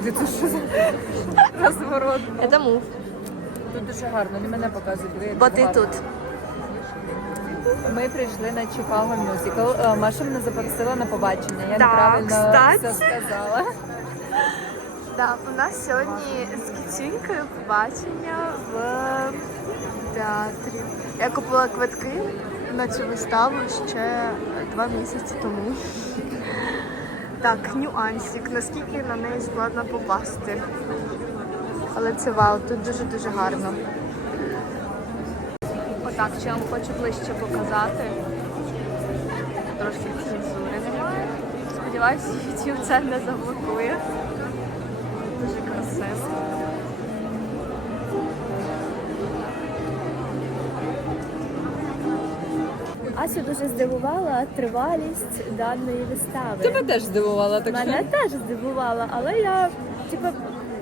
В театр. Це що за розворот? Це мув. Тут дуже гарно, не мене показують. Бо ти тут. Ми прийшли на Чикаго Мюзикл. Е, Маша мене запросила на побачення. Я Так, неправильно кстати. все сказала. Так, у нас сьогодні з кіцюнькою побачення в театрі. Я купила квитки на цю виставу ще два місяці тому. Так, нюансик, наскільки на неї складно попасти. Але це вау, тут дуже-дуже гарно. Отак, чи я вам хочу ближче показати. Трошки цензури немає. Сподіваюся, YouTube це не заблокує. Дуже красиво. Асю дуже здивувала тривалість даної вистави. Тебе теж здивувала, так що Мене теж здивувала, але я типу,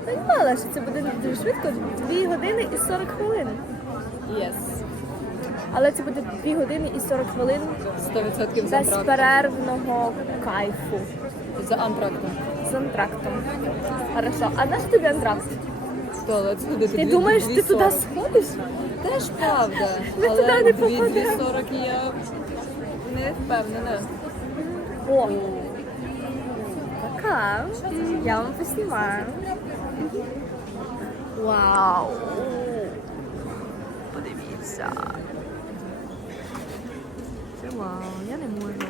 розуміла, що це буде дуже швидко 2 години і 40 хвилин. Yes. Але це буде 2 години і 40 хвилин 100% за безперервного кайфу За антрактом. з антрактом. Хорошо, а наш тобі антракт? Туалет сходити. Ти думаєш, ти туди сходиш? Теж правда. Але туди не дві- дві попадемо. 40 я не впевнена. О! Пока. Я вам поснімаю. Вау! Подивіться. Це вау, я не можу.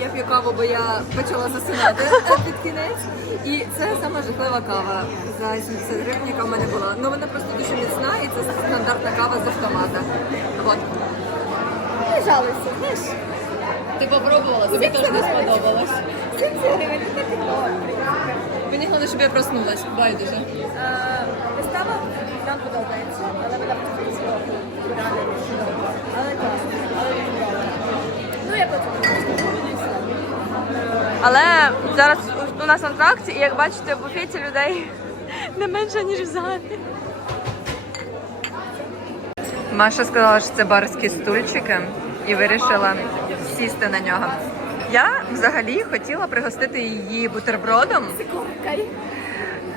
Я п'ю каву, бо я почала засинати під кінець. І це саме жахлива кава за 70 гривень, яка в мене була. Ну вона просто дуже міцна і це стандартна кава з автомата. От. Не жалуйся, знаєш, Ти попробувала, тобі теж не сподобалось. 70 гривень, це тепло. Мені головне, щоб я проснулась. Байдуже. Е, Вистава нам подобається, але вона працює реально дуже довго. Але класно, але не подобається. Ну, я хочу. Але зараз у нас антракт, і як бачите, в буфеті людей не менше, ніж в залі. Маша сказала, що це барські стульчики і вирішила сісти на нього. Я взагалі хотіла пригостити її бутербродом.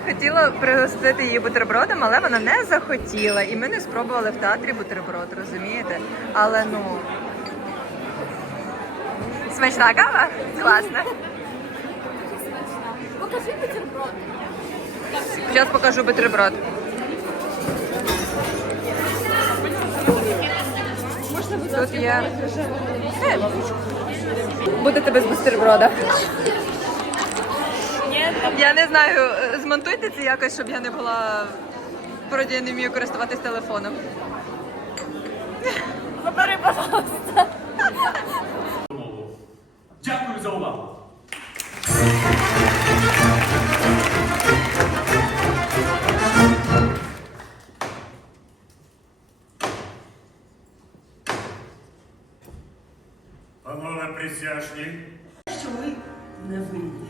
Хотіла пригостити її бутербродом, але вона не захотіла. І ми не спробували в театрі бутерброд, розумієте? Але ну. Смачна кава? Класна. Покажи бутерброд. Зараз покажу бутерброд. Тут є. Е, Будете без бутерброда. Я не знаю, змонтуйте це якось, щоб я не була. Вроді я не вмію користуватись телефоном. Дякую за увагу. Панове присяжні, що ви не винні.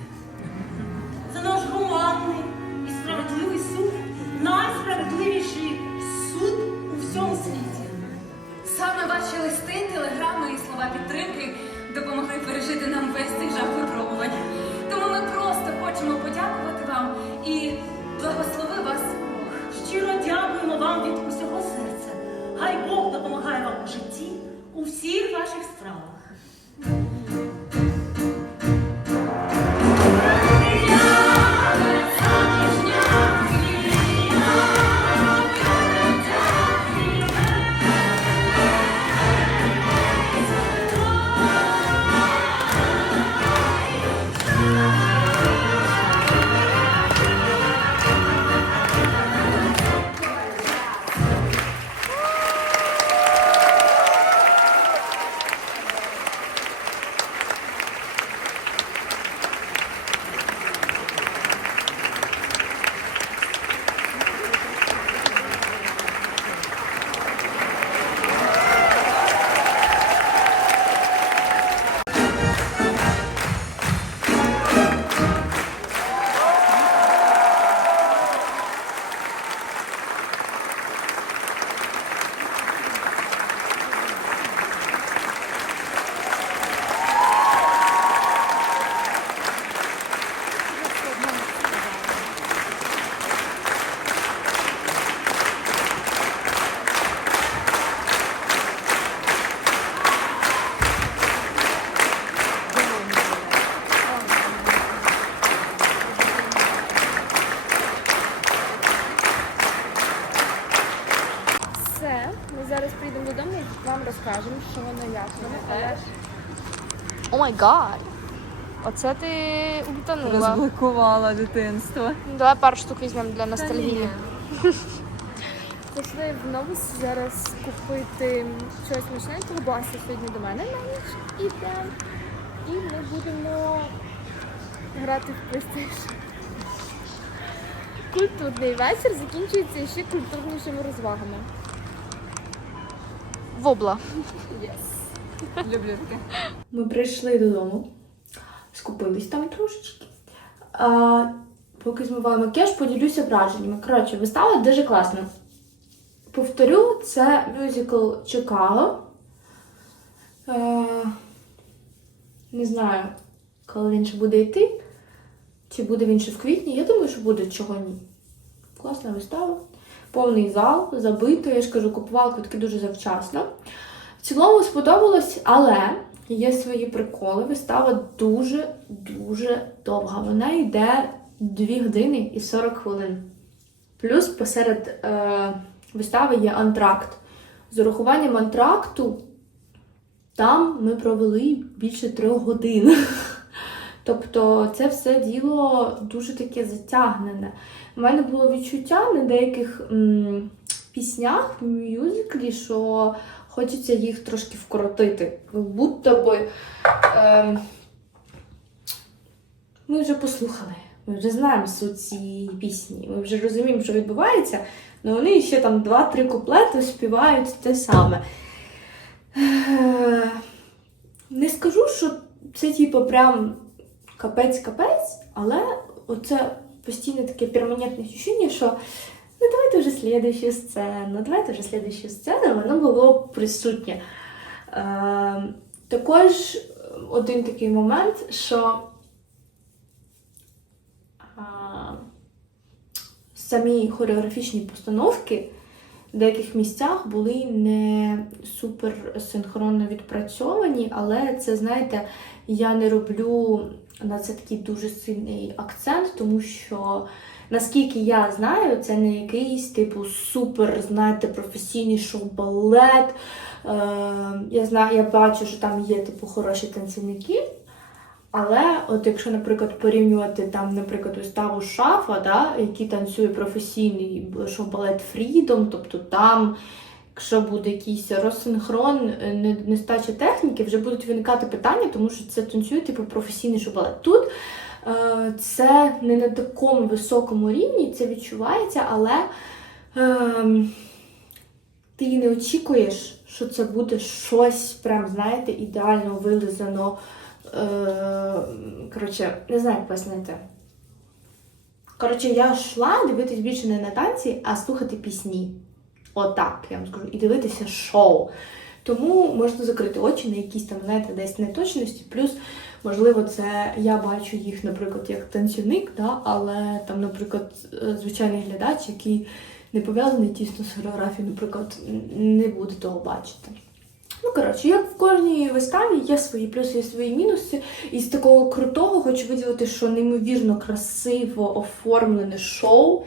Це наш гуманний і справедливий суд, найсправедливіший суд у всьому світі. Саме ваші листи, телеграми і слова підтримки дякуємо вам від усього серця. Хай Бог допомагає вам у житті, у всіх ваших справах. Гад! Оце ти утонула. Розблокувала дитинство. Давай пару штук візьмемо для ностальгії. Пішли в новус зараз купити щось смачненького, бо сьогодні до мене на ніч іде. І ми будемо грати в PlayStation. Культурний вечір закінчується ще культурнішими розвагами. Вобла. Люблю таке. Ми прийшли додому, скупились там трошечки. А, поки змивала макіяж, поділюся враженнями. Коротше, вистава дуже класна. Повторю, це мюзикл Чикаго. Е, не знаю, коли він ще буде йти. Чи буде він ще в квітні. Я думаю, що буде чого ні. Класна вистава. Повний зал, забито. Я ж кажу, купувала квитки дуже завчасно. Цілому сподобалось, але є свої приколи. Вистава дуже-дуже довга. Вона йде 2 години і 40 хвилин. Плюс посеред е, вистави є антракт. З урахуванням антракту там ми провели більше трьох годин. Тобто це все діло дуже таке затягнене. У мене було відчуття на деяких м, піснях в мюзиклі, що хочеться їх трошки вкоротити. Будто би е, ми вже послухали, ми вже знаємо суть цієї пісні, ми вже розуміємо, що відбувається, але вони ще там два-три куплети співають те саме. Е, Не скажу, що це типу прям капець-капець, але оце постійне таке перманентне відчуття, що ну давайте вже слідущу сцену, давайте вже слідущу сцену, воно було присутнє. Е, також один такий момент, що а, самі хореографічні постановки в деяких місцях були не супер синхронно відпрацьовані, але це, знаєте, я не роблю на це такий дуже сильний акцент, тому що, наскільки я знаю, це не якийсь типу супер, знаєте, професійний шоу-балет. Е, я знаю, я бачу, що там є типу хороші танцівники. Але от якщо, наприклад, порівнювати там, наприклад, виставу шафа, да, який танцює професійний шоу-балет Freedom, тобто там, якщо буде якийсь розсинхрон, е, нестача техніки, вже будуть виникати питання, тому що це танцює типу професійний шоу-балет. Тут це не на такому високому рівні, це відчувається, але е, ти не очікуєш, що це буде щось, прям, знаєте, ідеально вилизано. Е, коротше, не знаю, як пояснити. Коротше, я йшла дивитись більше не на танці, а слухати пісні. Отак, я вам скажу, і дивитися шоу. Тому можна закрити очі на якісь там, знаєте, десь неточності. Плюс, можливо, це я бачу їх, наприклад, як танцівник, да? але там, наприклад, е, звичайний глядач, який не пов'язаний тісно з хореографією, наприклад, не буде того бачити. Ну, коротше, як в кожній виставі є свої плюси, є свої мінуси. І з такого крутого хочу виділити, що неймовірно красиво оформлене шоу.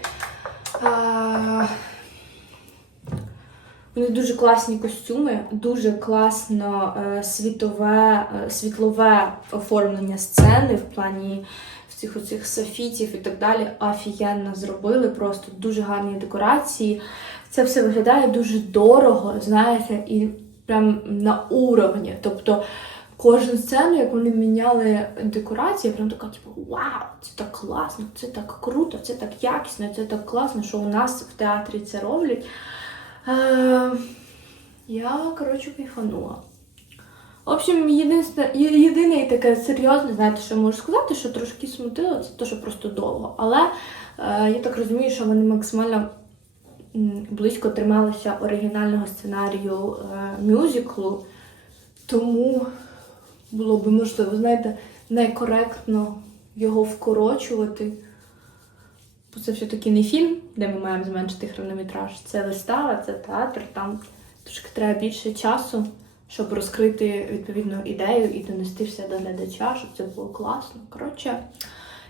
А, Вони дуже класні костюми, дуже класно е, світове, е, світлове оформлення сцени в плані цих оцих софітів і так далі. Офігенно зробили, просто дуже гарні декорації. Це все виглядає дуже дорого, знаєте, і прям на уровні. Тобто кожну сцену, як вони міняли декорації, я прям така, типу, вау, це так класно, це так круто, це так якісно, це так класно, що у нас в театрі це роблять. Е, я, коротше, кайфанула. В общем, єдине, таке серйозне, знаєте, що можу сказати, що трошки смутило, це те, що просто довго. Але е, я так розумію, що вони максимально близько трималися оригінального сценарію е, мюзиклу, тому було би можливо, знаєте, некоректно його вкорочувати. Бо це все-таки не фільм, де ми маємо зменшити хронометраж. Це вистава, це театр, там трошки треба більше часу, щоб розкрити відповідну ідею і донести все до глядача, щоб це було класно. Коротше,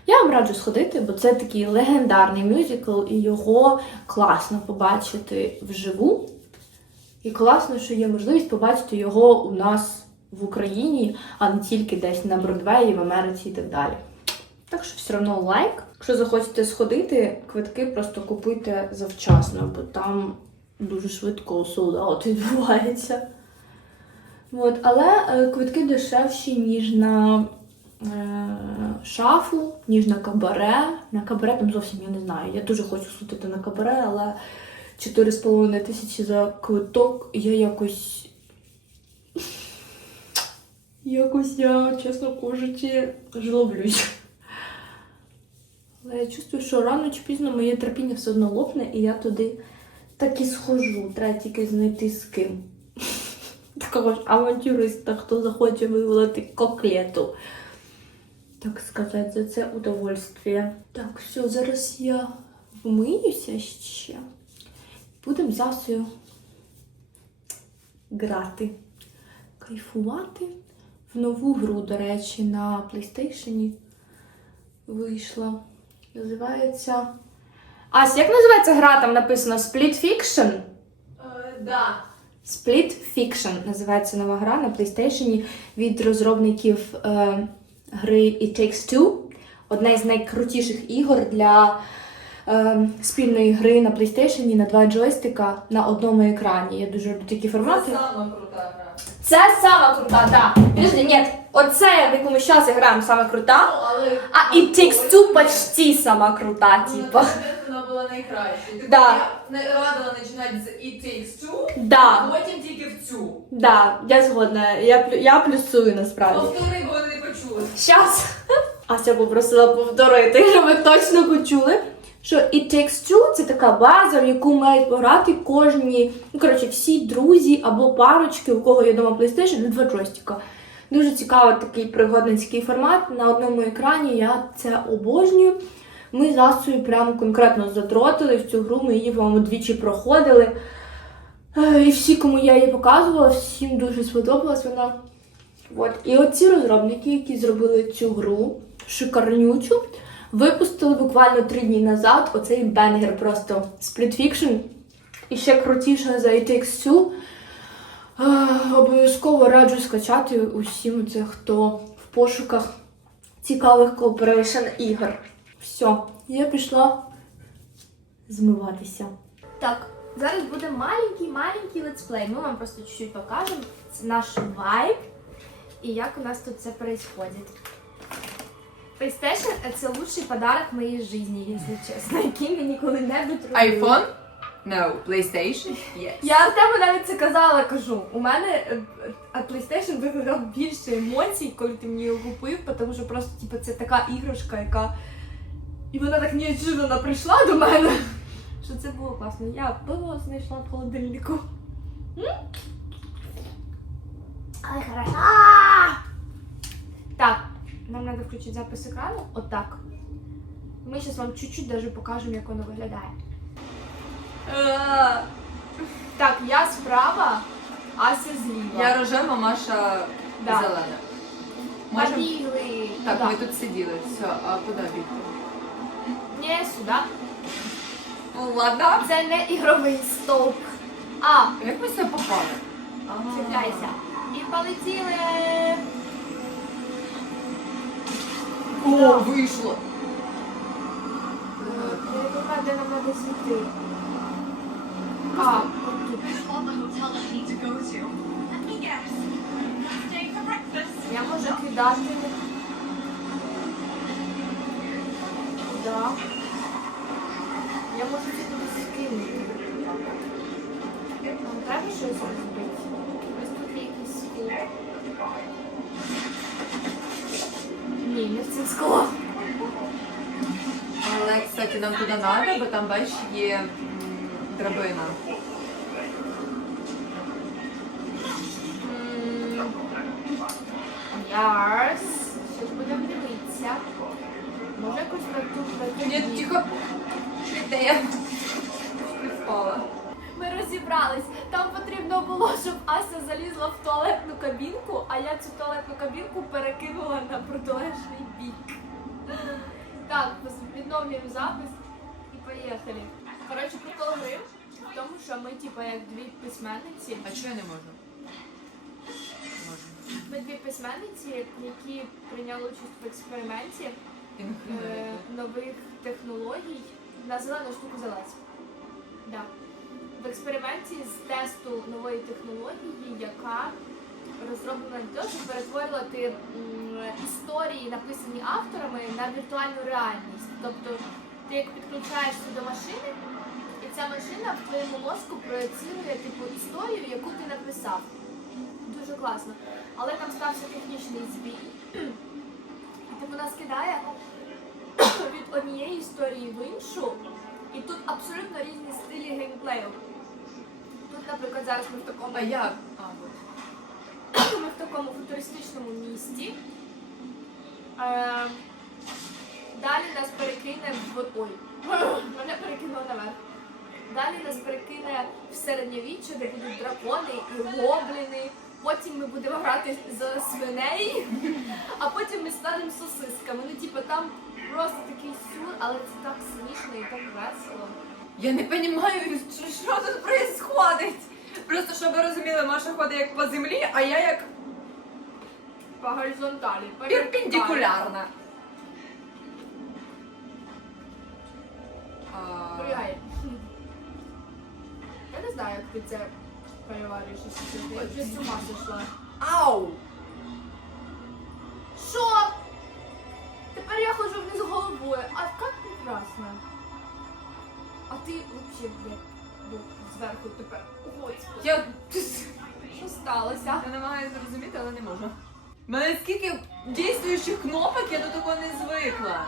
я вам раджу сходити, бо це такий легендарний мюзикл, і його класно побачити вживу. І класно, що є можливість побачити його у нас в Україні, а не тільки десь на Бродвеї, в Америці і так далі. Так що все одно лайк. Якщо захочете сходити, квитки просто купуйте завчасно, бо там дуже швидко солдат відбувається. От, але е, квитки дешевші, ніж на е, шафу, ніж на кабаре. На кабаре там зовсім я не знаю. Я дуже хочу сходити на кабаре, але 4,5 тисячі за квиток я якось. Якось я, чесно кажучи, жлоблюсь. Але я чувствую, що рано чи пізно моє терпіння все одно лопне, і я туди так і схожу. Треба тільки знайти з ким. Такого ж авантюриста, хто захоче виволити коклету. Так сказати, за це удовольствие. Так, все, зараз я вмиюся ще. Будемо з грати, кайфувати. В нову гру, до речі, на PlayStation вийшла. Називається. Ась, як називається гра? Там написано Split Fiction? Да. Split Fiction називається нова гра на PlayStation від розробників е, гри It Takes Two. Одна із найкрутіших ігор для е, спільної гри на PlayStation на два джойстика на одному екрані. Я дуже люблю такі формати. Сама крута гра. Це сама крута, так. Подожди, ні, оце, в яку ми зараз граємо, сама крута. Але А It Takes Two почти сама крута, типа. вона була найкраща. Тобто Да. Я не радила починати з It Takes Two, Да, а потім тільки в цю. да, я згодна. Я, плю- я плюсую насправді. Повтори, бо вони не почули. Щас. Ася попросила повторити, щоб ви точно почули. Що It Takes Two – це така база, в яку мають пограти кожні, ну коротше, всі друзі або парочки, у кого є дома PlayStation, на два джойстика. Дуже цікавий такий пригодницький формат. На одному екрані я це обожнюю. Ми з Асою прямо конкретно задротили в цю гру. Ми її, по-моєму, двічі проходили. І всі, кому я її показувала, всім дуже сподобалась вона. От. І оці розробники, які зробили цю гру шикарнючу, випустили буквально три дні назад оцей бенгер просто Fiction. І ще крутіше за It Takes Two. Е, Обов'язково раджу скачати усім це, хто в пошуках цікавих кооперейшн ігор. Все, я пішла змиватися. Так, зараз буде маленький-маленький летсплей. Ми вам просто чуть-чуть покажемо Це наш вайб і як у нас тут це происходит. PlayStation – це лучший подарок моєї житті, якщо чесно, який мені коли-небудь робили. iPhone? No. PlayStation? Yes. Я Артему навіть це казала, кажу. У мене е, е, PlayStation викликав більше емоцій, коли ти мені його купив, тому що просто типу, це така іграшка, яка. І вона так неожиданно прийшла до мене. Що це було класно. Я пиво знайшла в холодильнику. Але хорошо. Так, нам треба включити запис екрану. Отак. Ми зараз вам чуть-чуть даже покажемо, як воно виглядає. Так, я справа, Ася зліва. Я рожева, Маша Да. зелена. Можем? Побігли. Так, ми тут сиділи. Все, а куди бігти? Ні, сюди. Ну, ладно. Це не ігровий стовп. А, Як ми сюди попали? Чіпляйся. І полетіли. О, вийшло. Нам треба зійти. А, отут. Я можу кидати. Да. Я можу туди скинути. Нам треба щось розбити. Ось тут є скло. Ні, в це скло. Але, кстати, нам туди треба, бо там, бачиш, є драбина. Ярс. Щось будемо дивитися. Може якось так тут Ні, тихо. Ідея. Не впала. Ми розібрались. Там потрібно було, щоб Ася залізла в туалетну кабінку, а я цю туалетну кабінку перекинула на протилежний бік. Так, відновлюємо запис і поїхали. Коротше, прикол гри в тому, що ми, типу, як дві письменниці. А чого я не можу? Можу. Ми дві письменниці, які прийняли участь в експерименті е, нових технологій на зелену штуку залазь. Да. В експерименті з тесту нової технології, яка розроблена для того, щоб перетворювати м, історії, написані авторами, на віртуальну реальність. Тобто ти як підключаєшся до машини, і ця машина в твоєму мозку проєцирує типу історію, яку ти написав. Дуже класно. Але там стався технічний збій. Типу нас кидає від однієї історії в іншу. І тут абсолютно різні стилі геймплею. Наприклад, зараз ми в такому А як? А, от. ми в такому футуристичному місті. Е, далі нас перекине в. Ой, мене перекинуло наверх. Далі нас перекине в середньовіччя, де будуть дракони і гобліни. Потім ми будемо грати за свиней, а потім ми станемо сосисками. Ну, типу, там просто такий сюр, але це так смішно і так весело. Я не розумію, що, що тут відбувається. Просто щоб ви розуміли, Маша ходить як по землі, а я як По горизонталі. по. перпендикулярна. А, Пригай. Я не знаю, як ти це переварюєш, якщо чесно. Я вже з ума зійшла. Ау! Що? Тепер я ходжу вниз головою. А як прекрасно. А ти взагалі, блядь, був зверху тепер. Господи. Я, Що сталося? я намагаюся зрозуміти, але не можу. У мене скільки дійствуючих кнопок, я до такого не звикла.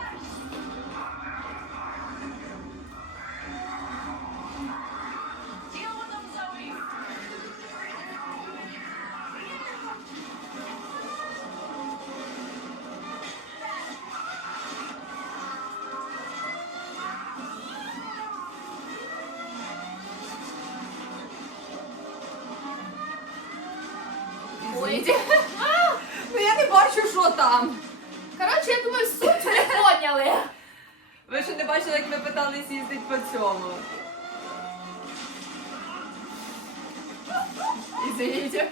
Ну я не бачу, що там. Коротше, я думаю, суть ви поняли. Ви ще не бачили, як ми питались їздити по цьому. Извините.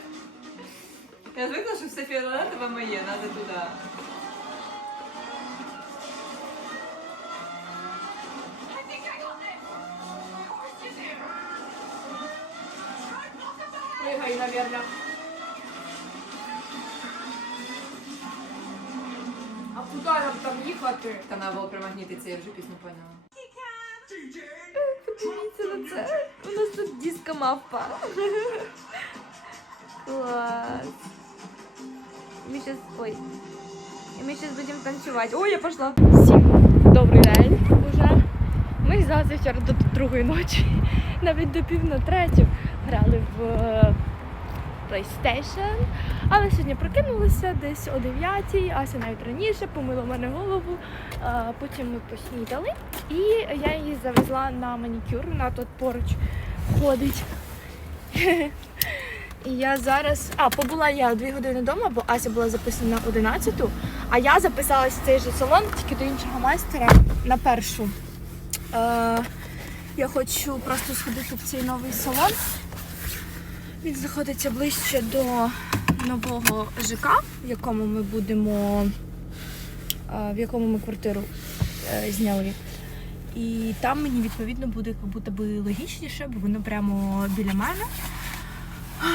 Я звикла, що все фіолетове моє, надо туди. Пригай, наверное. Їхати? Було примагнітитися, я вже пісню поняла. Подивіться на це. У нас тут диско мавпа. Клас. Ми сейчас... Ой. Ми зараз будемо танцювати. Ой, я пошла. Всім добрий день уже. Ми зараз вчора до другої ночі, навіть до пів на третю, грали в е, PlayStation. Але сьогодні прокинулися десь о 9 Ася навіть раніше помила мене голову. Е, Потім ми поснідали. І я її завезла на манікюр, вона тут поруч ходить. І я зараз. А, побула я дві години вдома, бо Ася була записана на 11, а я записалась в цей же салон, тільки до іншого майстера на першу. Е, я хочу просто сходити в цей новий салон. Він знаходиться ближче до нового ЖК, в якому ми будемо, е, в якому ми квартиру е, зняли. І там мені відповідно буде би логічніше, бо воно прямо біля мене. А,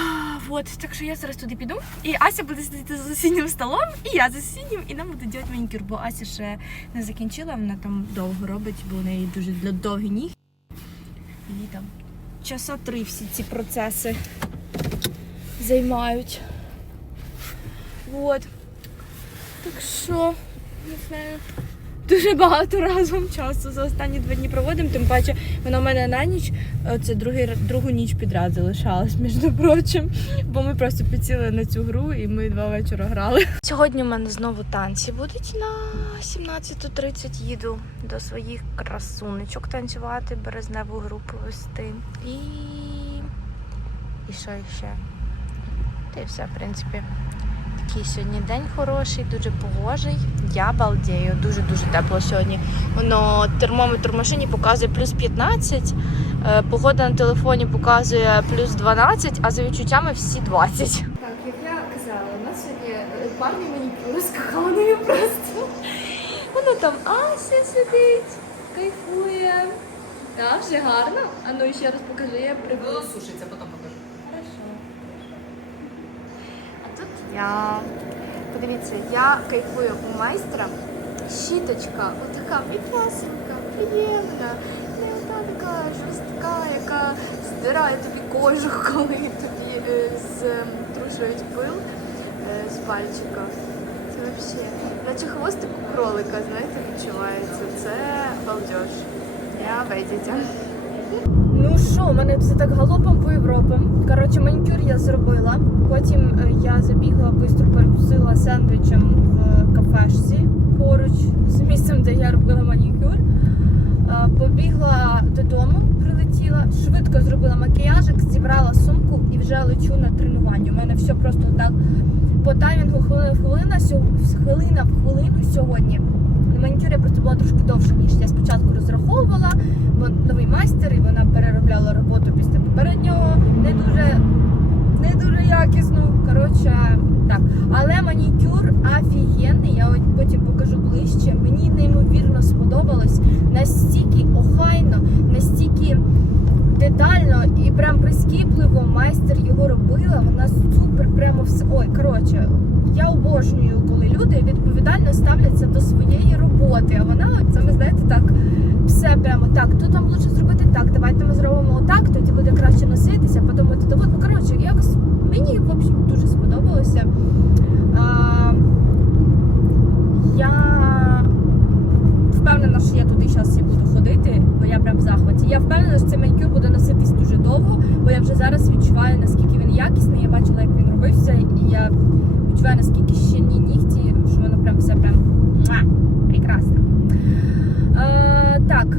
Вот, так що я зараз туди піду. І Ася буде сидіти за сусіднім столом, і я за сусіднім, і нам буде робити манікюр, бо Ася ще не закінчила, вона там довго робить, бо у неї дуже довгі ніг. І там часа три всі ці процеси займають. Вот. Так що, не знаю. Дуже багато разом часу за останні два дні проводимо, тим паче вона в мене на ніч, е, це другий, другу ніч підряд залишалась, між прочим. Бо ми просто підсіли на цю гру і ми два вечора грали. Сьогодні у мене знову танці будуть на 17.30 їду до своїх красунечок танцювати, березневу групу вести. І. І що ще? Й все, в принципі. Такий сьогодні день хороший, дуже погожий. Я балдею, дуже-дуже тепло сьогодні. Воно термометр в машині показує плюс 15, е, погода на телефоні показує плюс 12, а за відчуттями всі 20. Так, як я казала, у нас сьогодні е, парні манікюри з коханою просто. Воно там Ася сидить, кайфує. Так, вже гарно. А ну ще раз покажи, я Було сушиться, потім покажу. А я. Подивіться, я кайфую у майстра. Щіточка, отака м'ясенька, приємна, не ота така жорстка, яка здирає тобі кожу, коли тобі е, зтрушують пил е, з пальчика. Це взагалі, наче хвостик у кролика, знаєте, відчувається. Це балдеж. Я вейдіться. Що, у мене все так галопом по Європам. Коротше, манікюр я зробила. Потім е, я забігла, швидко перекусила сендвічем в кафешці поруч з місцем, де я робила манікюр. Е, Побігла додому, прилетіла, швидко зробила макіяжик, зібрала сумку і вже лечу на тренування. У мене все просто так по таймінгу хвилина в хвилина, хвилина в хвилину сьогодні. Манікюр я просто була трошки довше, ніж я спочатку розраховувала бо новий майстер, і вона переробляла роботу після попереднього не дуже, не дуже якісну. Коротше, так. Але манікюр офігенний, я от потім покажу ближче. Мені неймовірно сподобалось. Настільки охайно, настільки детально і прям прискіпливо майстер його робила. Вона супер, прямо все. Ой, коротше, я обожнюю, коли люди відповідально ставляться до своєї роботи. А вона, саме знаєте, так все прямо так. Тут вам лучше зробити так. Давайте ми зробимо отак, тоді буде краще носитися. Потім от, от, ну коротше, якось мені в общем дуже сподобалося. А, я впевнена, що я туди зараз і буду ходити, бо я прям в захваті. Я впевнена, що цей манікюр буде носитись дуже довго, бо я вже зараз відчуваю, наскільки він якісний. Я бачила, як він робився, і я відчуваю, наскільки щільні нігті, що воно прям все прям прекрасно. Е, так,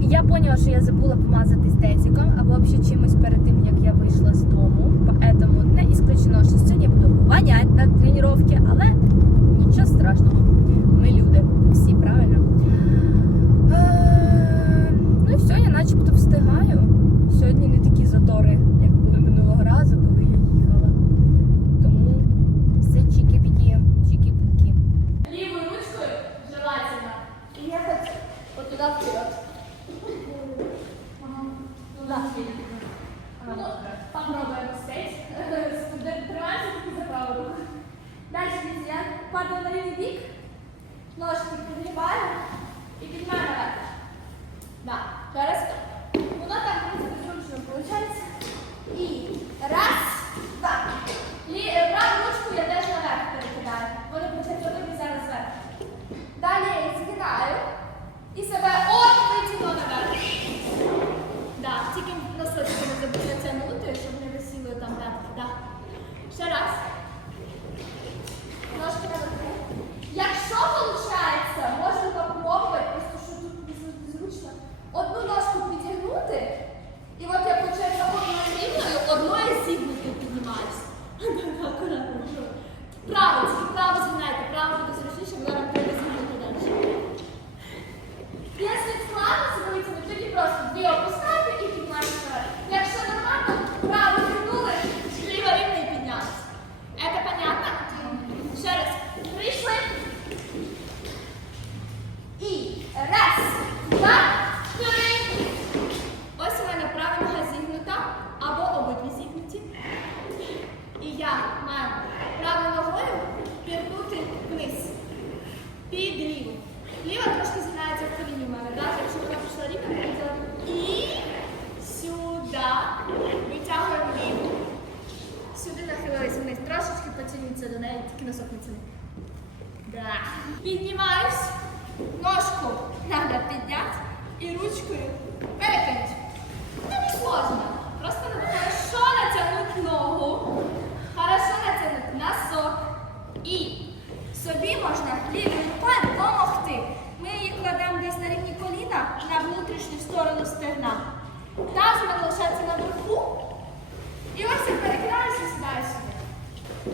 я поняла, що я забула помазатись дезиком або взагалі чимось перед тим, як я вийшла з дому. Поэтому не исключено, що сьогодні я буду воняти на тренування, але нічого страшного. Ми люди, всі правильно. Е, Ну і все, я начебто встигаю. Сьогодні не такі затори, як були минулого разу, коли я їхала. Тому все чики-піки, чики-пуки. Лівою ручкою желательно. І ехать вот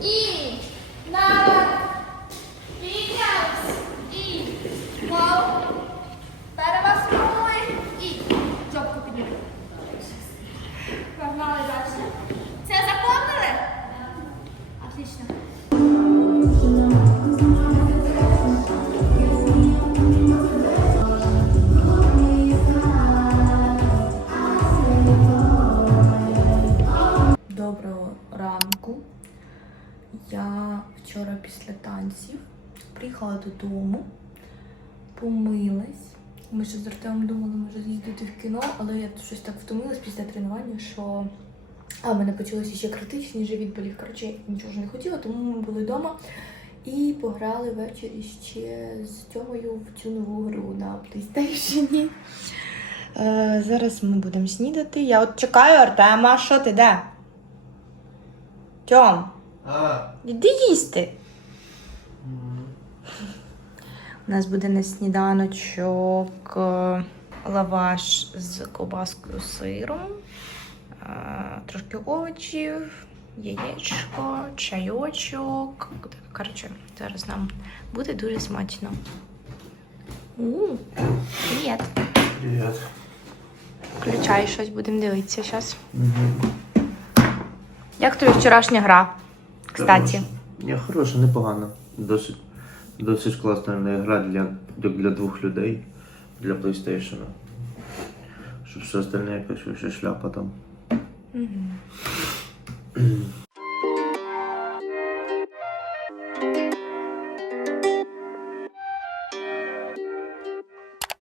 сюди. Ми ще з Артемом думали, може з'їздити в кіно, але я щось так втомилась після тренування, що а, в мене почалося ще критичний живіт болів. Коротше, нічого ж не хотіла, тому ми були вдома і пограли ввечері ще з Тьомою в цю нову гру на PlayStation. Е, зараз ми будемо снідати. Я от чекаю Артема, що ти де? Тьом, А, іди їсти. У нас буде на сніданочок е, лаваш з ковбаскою сиром, е, трошки овочів, яєчко, чайочок. Коротше, зараз нам буде дуже смачно. У, привіт. привет. Включай щось, будемо дивитися зараз. Як тобі вчорашня гра? Кстати. Ні, хороша, непогана. Досить, досить класна гра для, для, двох людей для PlayStation. Щоб все остальне якось шляпа там.